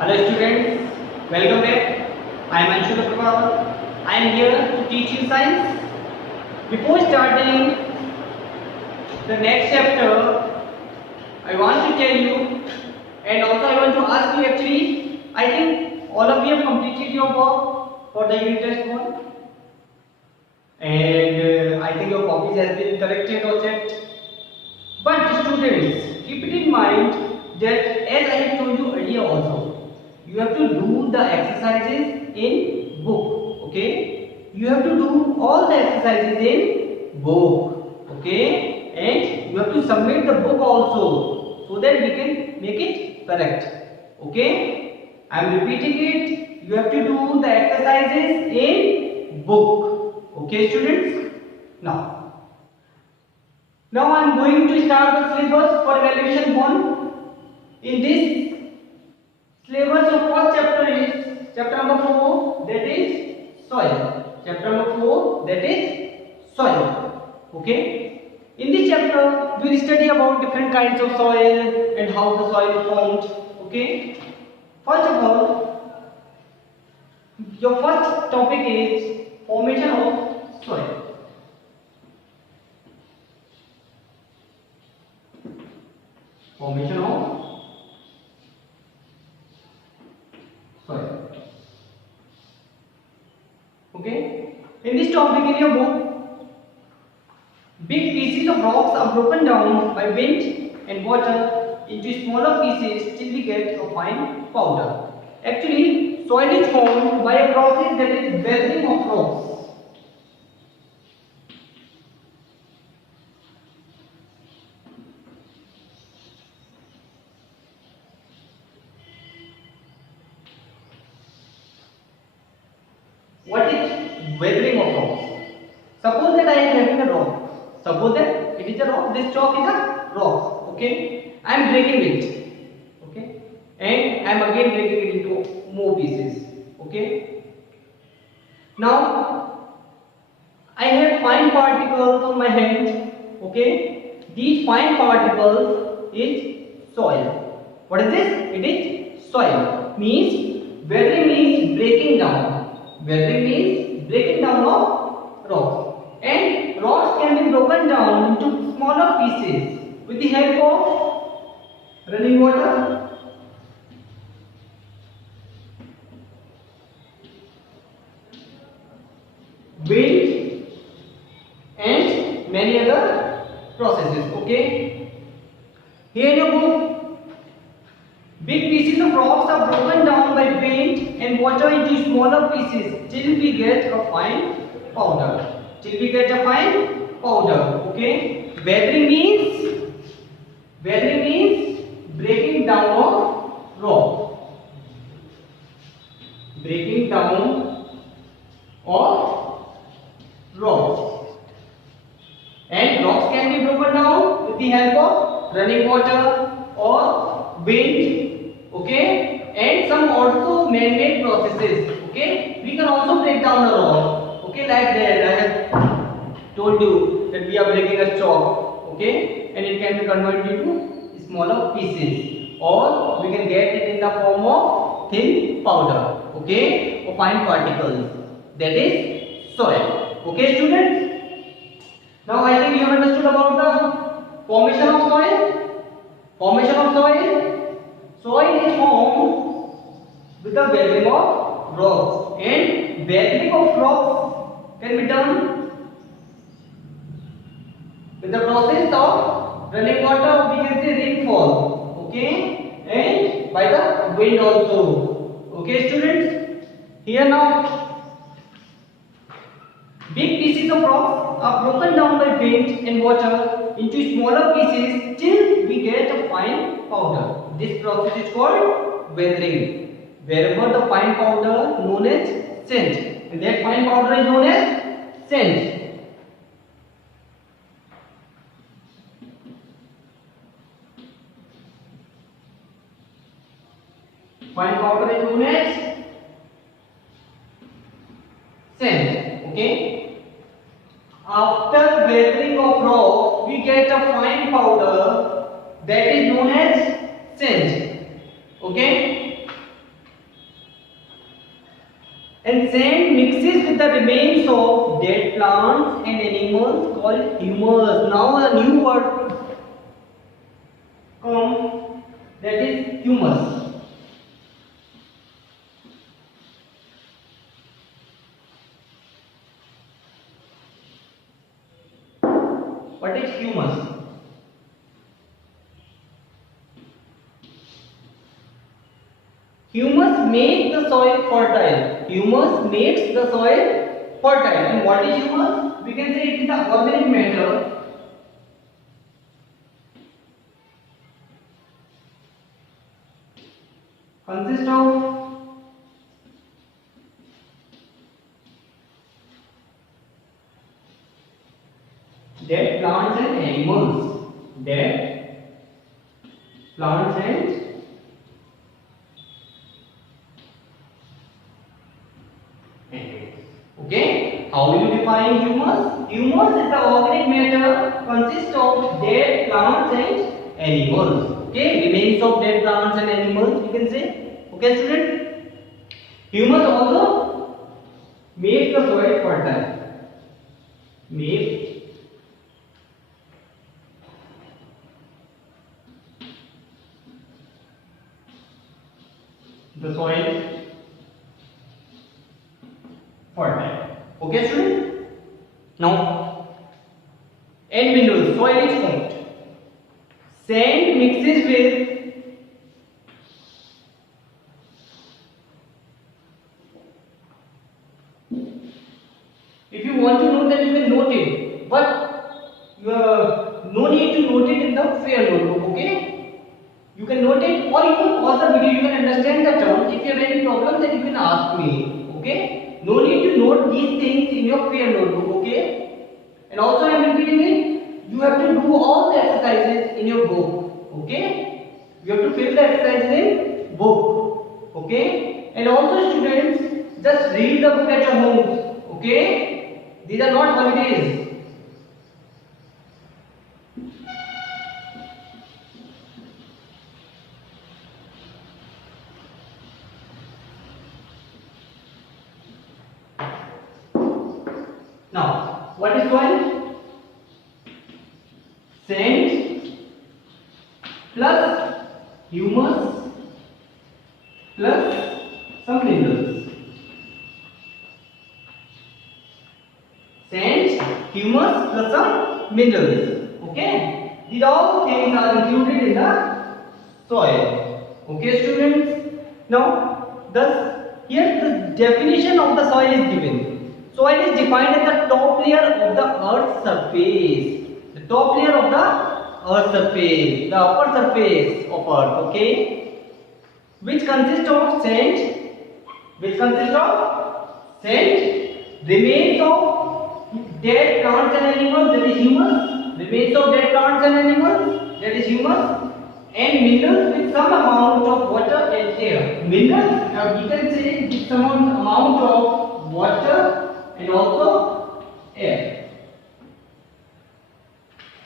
Hello students, welcome back. I am Anshu Prabhakar. I am here to teach you science. Before starting the next chapter, I want to tell you and also I want to ask you actually, I think all of you have completed your work for the unit test 1 and I think your copies has been corrected or checked. But students, keep it in mind that as I have told you earlier also, you have to do the exercises in book. Okay, you have to do all the exercises in book. Okay, and you have to submit the book also so that we can make it correct. Okay, I am repeating it. You have to do the exercises in book. Okay, students. Now I am going to start the syllabus for evaluation 1. In this syllabus of first chapter is chapter number 4, that is soil. Chapter number 4, that is soil. Okay. In this chapter we will study about different kinds of soil and how the soil is formed. Okay. First of all, your first topic is formation of soil. Formation of soil. Okay. In this topic in your book, big pieces of rocks are broken down by wind and water into smaller pieces till we get a fine powder. Actually, soil is formed by a process that is weathering of rocks. What is weathering of rocks? Suppose that I am having a rock. Suppose that it is a rock. This chalk is a rock. Okay. I am breaking it. Okay. And I am again breaking it into more pieces. Okay. Now I have fine particles on my hand. Okay. These fine particles is soil. What is this? It is soil. Means weathering means breaking down. Weathering means breaking down of rocks, and rocks can be broken down into smaller pieces with the help of running water, wind, and many other processes. Okay. Here in your book, big pieces of rocks are broken down by wind and water into smaller pieces till we get a fine powder. Till we get a fine powder. Okay. Weathering means breaking down of rock. Breaking down of rocks. And rocks can be broken down with the help of running water or wind. Okay, and some also man-made processes. Okay, we can also break down a rock. Okay, like that I have told you that we are breaking a chalk. Okay, and it can be converted into smaller pieces, or we can get it in the form of thin powder. Okay, or fine particles. That is soil. Okay, students. Now I think you have understood about the formation of soil. Formation of soil. Soil is formed with the weathering of rocks, and weathering of rocks can be done with the process of running water. We can say rainfall. Okay, and by the wind also. Okay, students. Here now, big pieces of rocks are broken down by wind and water into smaller pieces till we get a fine powder. This process is called weathering. Wherever the fine powder known as sand, and that fine powder is known as sand. Fine powder is known as sand. Okay. After weathering of rock, we get a fine powder that is known as sand. Okay. and sand mixes with the remains of dead plants and animals called humus. Now a new word come, that is humus. What is humus? Humus makes the soil fertile. Humus makes the soil fertile. And what is humus? We can say it is the organic matter consists of dead plants and animals. Dead plants and animals. Okay, how will you define humus? Humus is the organic matter consists of dead plants and animals. Okay, remains of dead plants and animals, we can say. Okay, student. Humus also makes the soil fertile. Makes the soil fertile. Okay, student. Now, and minerals. Soil is formed. Sand mixes with if you want to know that you can note it, but no need to note it in the fair notebook. Okay, you can note it or you can pause the video. You can understand the terms. If you have any problem, then you can ask me. Okay, no need to note these things in your fair notebook. Okay, and also I am repeating it. You have to do all the exercises in your book. Okay, you have to fill the exercises in book. Okay, and also students, just read the book at your home. Okay, these are not holidays. Now, what is soil? Sand plus humus plus some minerals. Sand, humus plus some minerals. Okay, these all things are included in the soil. Okay, students. Now, thus here the definition of the soil is given. Soil is defined as the top layer of the earth's surface. The top layer of the earth's surface, the upper surface of earth. Okay, which consists of sand, remains of dead plants and animals, that is humus, remains of dead plants and animals, that is humus, and minerals with some amount of water and air. Minerals, we can say with some amount of water and also air.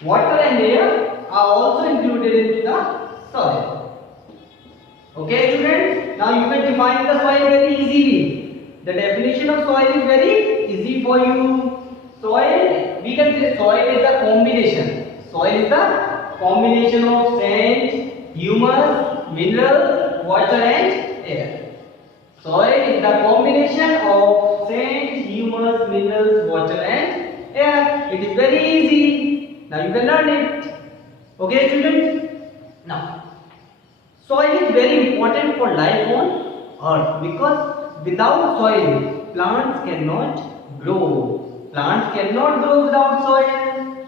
Water and air are also included in the soil. Okay, students, now you can define the soil very easily. The definition of soil is very easy for you. Soil, we can say soil is the combination. Soil is the combination of sand, humus, minerals, water and air. Soil is the combination of sand, humus, minerals, water and air. It is very easy. Now you can learn it. Okay, students? Now, soil is very important for life on earth because without soil, plants cannot grow. Plants cannot grow without soil.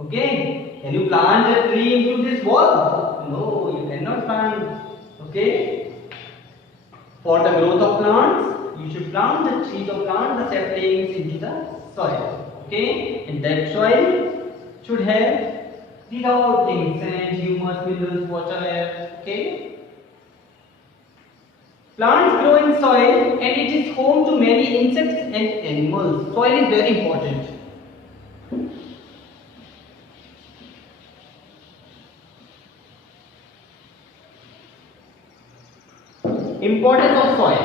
Okay? Can you plant a tree into this wall? No, you cannot plant. Okay? For the growth of plants, you should plant the trees or plant the saplings into the soil. Okay? And that soil should have these all things: sand, humus, minerals, water, air. Okay? Plants grow in soil and it is home to many insects and animals. Soil is very important. Importance of soil.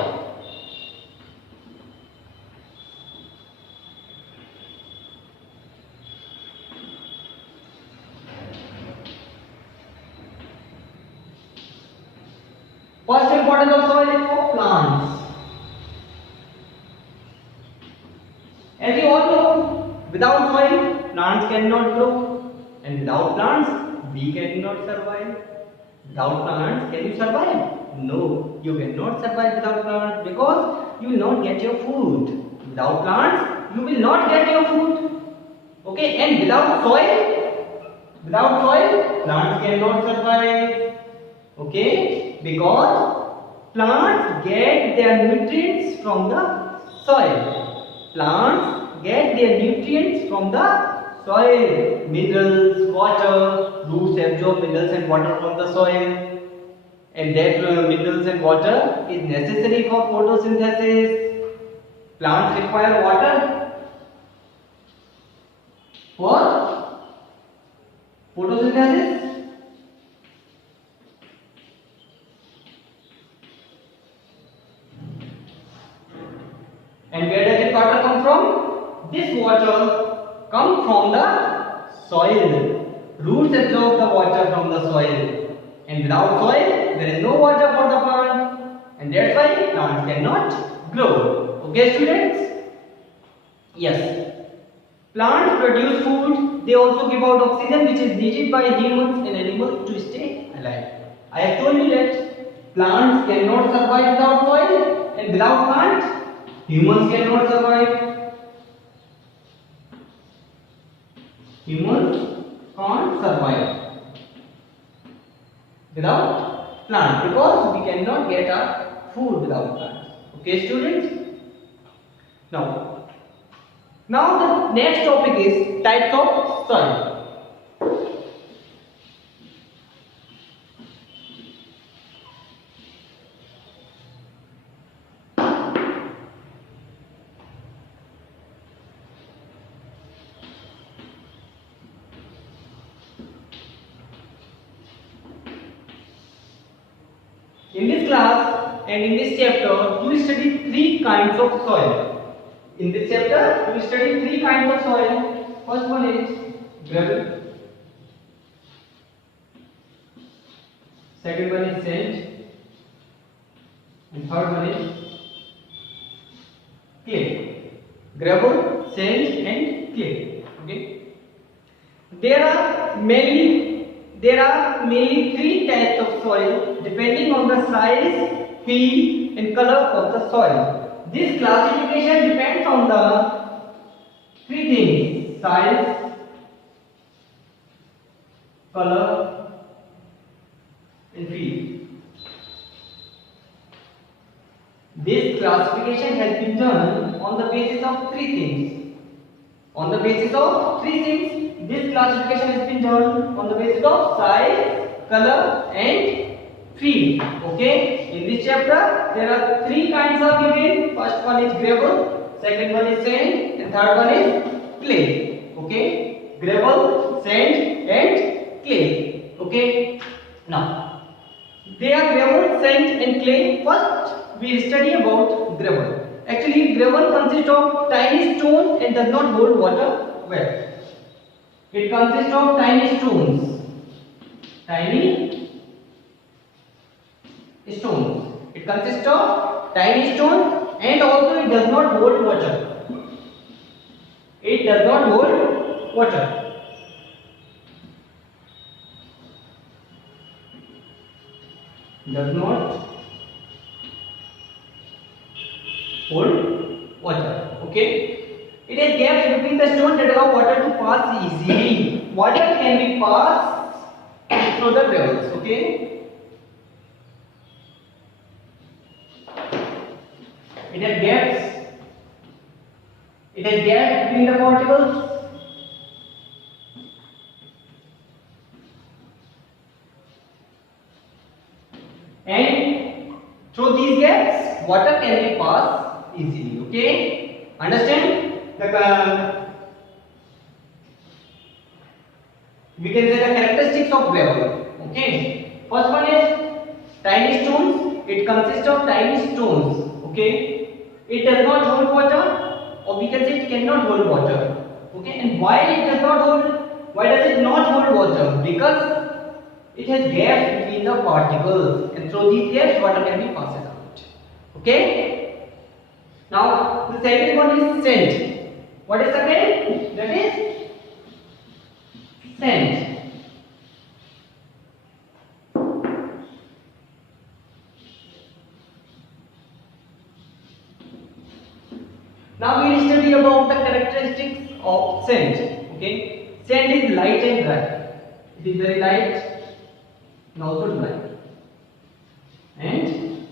First importance of soil is for plants. As you all know, without soil, plants cannot grow, and without plants, we cannot survive. Without plants, can you survive? No, you cannot survive without plants because you will not get your food. Without plants, you will not get your food. Okay, and without soil, plants cannot survive. Okay, because plants get their nutrients from the soil. Plants get their nutrients from the soil. Minerals, water, roots absorb minerals and water from the soil. And that minerals and water is necessary for photosynthesis. Plants require water for photosynthesis. And where does the water come from? This water comes from the soil. Roots absorb the water from the soil. And without soil, there is no water for the plant. And that's why plants cannot grow. Okay, students? Yes. Plants produce food. They also give out oxygen which is needed by humans and animals to stay alive. I have told you that plants cannot survive without soil, and without plants, humans cannot survive. Humans can't survive without plants because we cannot get our food without plants. Okay, students? Now the next topic is types of soil. In this class and in this chapter, you will study three kinds of soil. In this chapter, you will study three kinds of soil. First one is gravel. Second one is sand. And third one is clay. Gravel, sand, and clay. Okay. There are mainly three types of soil depending on the size, feel, and color of the soil. This classification depends on the three things: size, color, and feel. This classification has been done on the basis of three things. This classification has been done on the basis of size, color, and feel. Okay. In this chapter, there are three kinds of given. First one is gravel, second one is sand, and third one is clay. Okay. Gravel, sand, and clay. Okay. Now, they are gravel, sand, and clay. First, we study about gravel. Actually, gravel consists of tiny stones and does not hold water well. It consists of tiny stones. It consists of tiny stones and also it does not hold water. It does not hold water. Does not hold water. Okay. It has gaps between the stones that allow water to pass easily. Water can be passed through the gravels. Okay. It has gaps. It has gaps between the particles. And through these gaps, water can be passed easily. Okay. Understand? We can say the characteristics of gravel. Okay. First one is tiny stones. It consists of tiny stones. Okay. It does not hold water, or we can say it cannot hold water. Okay. And why does it not hold water? Because it has gaps between in the particles, and through these gaps water can be passed out. Okay. Now the second one is scent. What is second? That is scent. Now we will study about the characteristics of scent. Okay, scent is light and dry. It is very light and also dry. And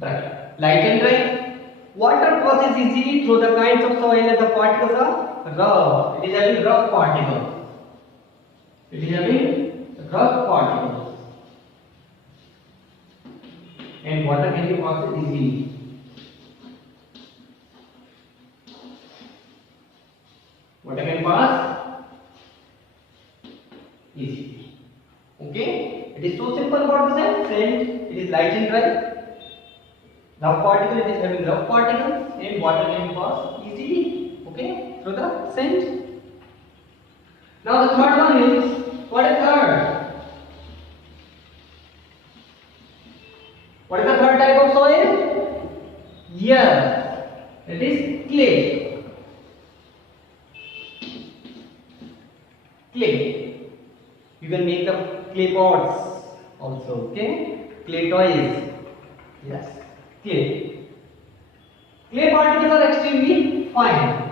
dry. Light and dry. Water passes easily through the kinds of soil and the particles are rough. It is having rough particles. It is having rough particles. And water can be passed easily. Water can pass easily. Okay? It is so simple about the scent. It is light and dry. Rough particle, it is having rough particles, and water can pass easily. Okay? Through the scent. Now the third one is, what is third? What is the third type of soil? Yes, it is clay. Clay. You can make the clay pots also. Okay? Clay toys. Yes. Clay. Clay particles are extremely fine.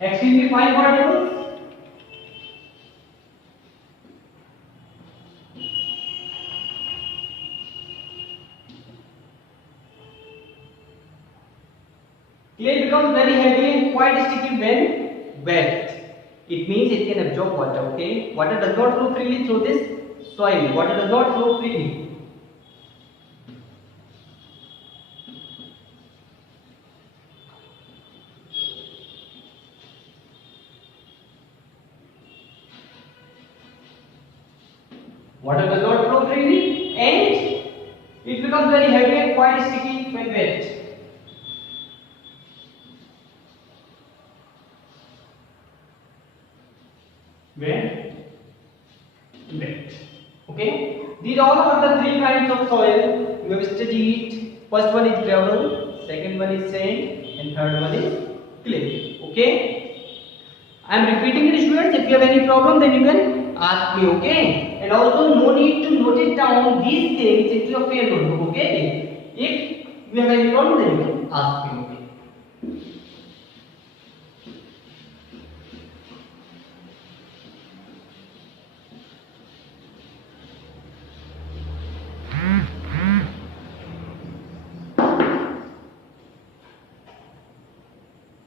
Extremely fine particles. Clay becomes very heavy and quite sticky when wet. It means it can absorb water. Okay, water does not flow freely through this soil. Water does not flow freely. Water does not flow freely, and it becomes very heavy and quite sticky when wet. Wet. Okay, these all are the three kinds of soil you have studied. First one is gravel, second one is sand, and third one is clay. Okay, I am repeating it, students. If you have any problem, then you can ask me. Okay, and also no need to note it down these things into your fair notebook. Okay, if you have any problem, then you can ask me. Okay.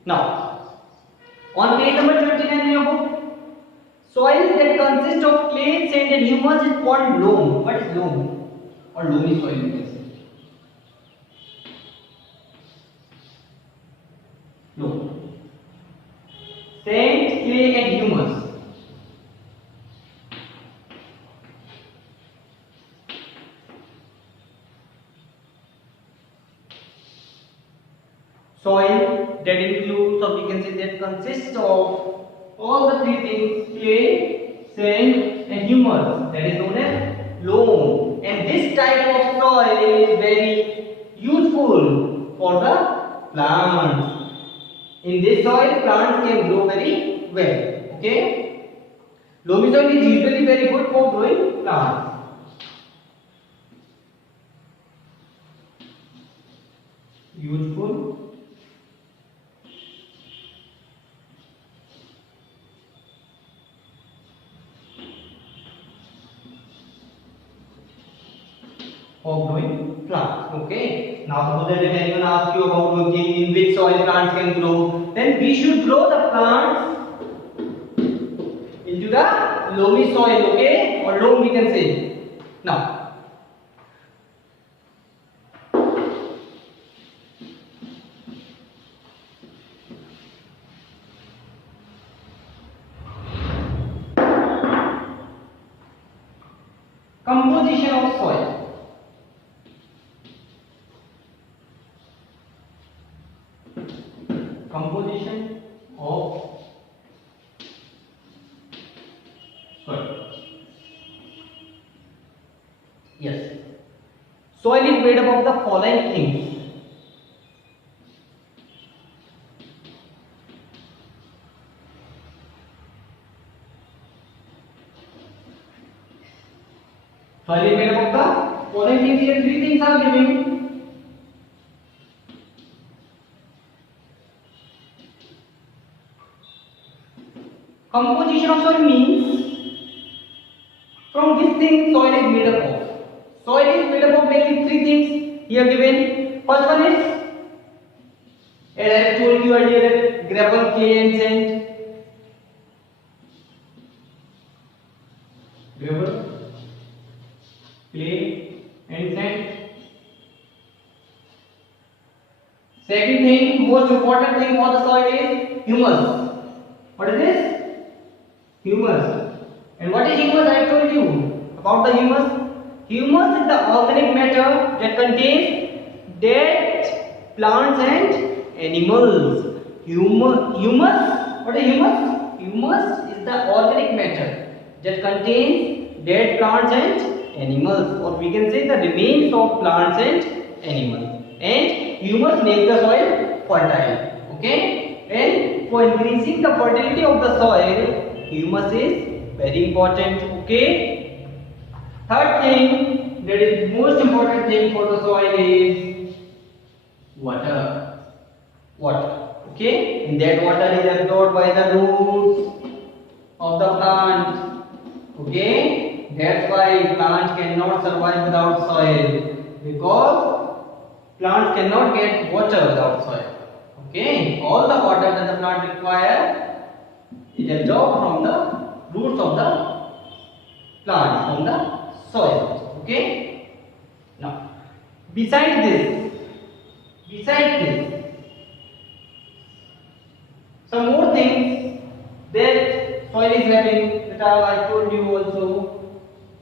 Now, on page number 29 in your book, soil that consists of clay, sand and humus is called loam. What is loam? Or loamy soil you can say. Loam. Sand, clay and humus. Soil that includes, or we can say that consists of all the three things: clay, sand and humus. That is known as loam. And this type of soil is very useful for the plants. In this soil, plants can grow very well. Okay? Loamy soil is usually very good for growing plants. Useful for growing plants. Okay. Now suppose that if anyone asks you about looking in which soil plants can grow, then we should grow the plants into the loamy soil. Okay, or loam we can say. Now. Composition of soil. Composition of Sorry. Yes. Soil is made up of the following things. Soil is made up of the following things. Here three things are given. Composition of soil means from which thing soil is made up of. Soil is made up of mainly three things here given. First one is, as I have told you earlier, gravel, clay and sand. Gravel, clay and sand. Second thing, most important thing for the soil is humus. What is this? Humus. And what is humus? I have told you about the humus. Humus is the organic matter that contains dead plants and animals. Humus. What is humus? Humus is the organic matter that contains dead plants and animals, or we can say the remains of plants and animals. And humus makes the soil fertile. Okay. And for increasing the fertility of the soil, humus is very important. Okay. Third thing, that is most important thing for the soil is water. Water. Okay. And that water is absorbed by the roots of the plant. Okay. That's why plants cannot survive without soil, because plants cannot get water without soil. Okay. All the water that the plant requires is absorbed from the roots of the plant, from the soil. Okay. Now, besides this, some more things that soil is having, that I told you also: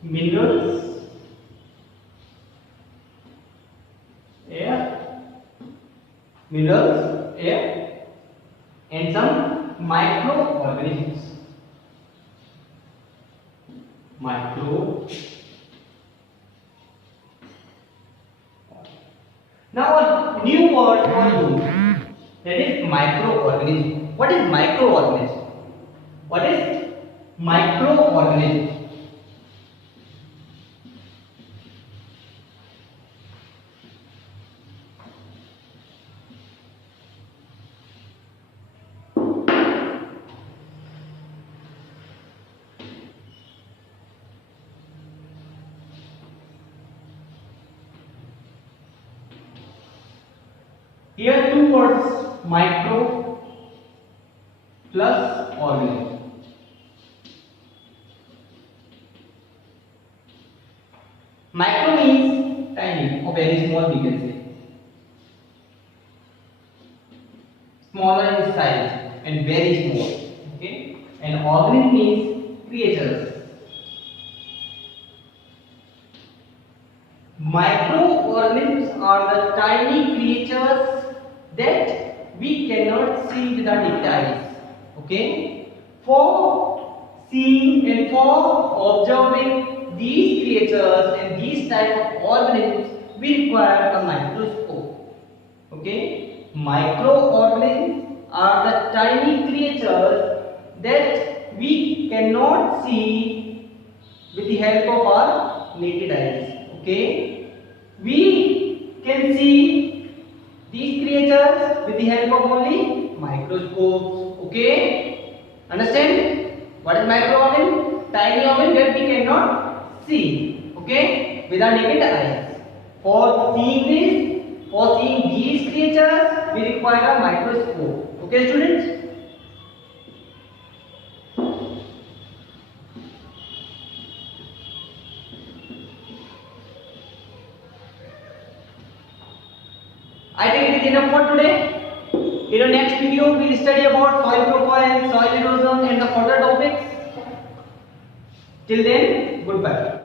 minerals, air, and some microorganisms. Now a new word for you, that is microorganism. What is microorganism? What is microorganism? Here two words, micro plus organism. Micro means tiny or very small, we can say. Smaller in size and very small. Okay. And organism means creatures. Microorganisms are the tiny creatures that we cannot see with our naked eyes. Okay. For seeing and for observing these creatures and these type of organisms, we require a microscope. Okay. Microorganisms are the tiny creatures that we cannot see with the help of our naked eyes. Okay. We can see these creatures with the help of only microscopes. Okay. Understand? What is microorganism? Tiny organ that we cannot see. Okay. With our naked eyes. For seeing these creatures, we require a microscope. Okay, students? I think it is enough for today. In the next video, we will study about soil profile, soil erosion and the further topics. Till then, goodbye.